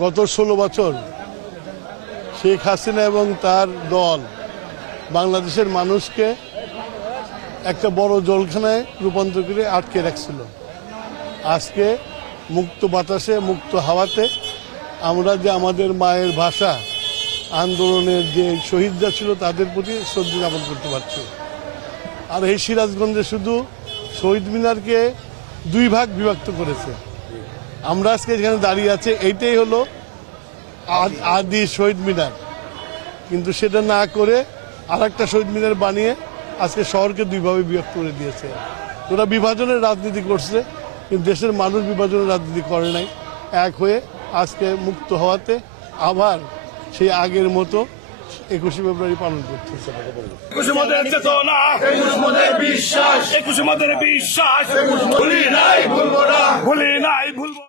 গত 16 বছর শেখ হাসিনা এবং তার দল বাংলাদেশের মানুষকে একটা বড় জলখানায় রূপান্তর করে আটকে রাখছিল। আজকে মুক্ত বাতাসে মুক্ত হাওয়াতে আমরা যে আমাদের মায়ের ভাষা আন্দোলনের যে শহীদরা ছিল তাদের প্রতি শ্রদ্ধা জ্ঞাপন করতে পারছি। আর এই সিরাজগঞ্জে শুধু শহীদ মিনারকে দুই ভাগ বিভক্ত করেছে। আমরা আজকে এখানে দাঁড়িয়ে আছে, এইটাই হলো আদি শহীদ মিনার, কিন্তু সেটা না করে আর একটা শহীদ মিনার বানিয়ে আজকে শহরকে দুইভাবে বিভক্ত করে দিয়েছে। ওরা বিভাজনের রাজনীতি করছে, কিন্তু দেশের মানুষ বিভাজনের রাজনীতি করে নাই। এক হয়ে আজকে মুক্ত হওয়াতে আবার সেই আগের মতো 21শে ফেব্রুয়ারি পালন করতেছে। 21 মধ্যে চেতনা, 21 মধ্যে বিশ্বাস, 21 মধ্যে বিশ্বাস, ভুলি নাই ভুলবো না, ভুলি নাই ভুলবো।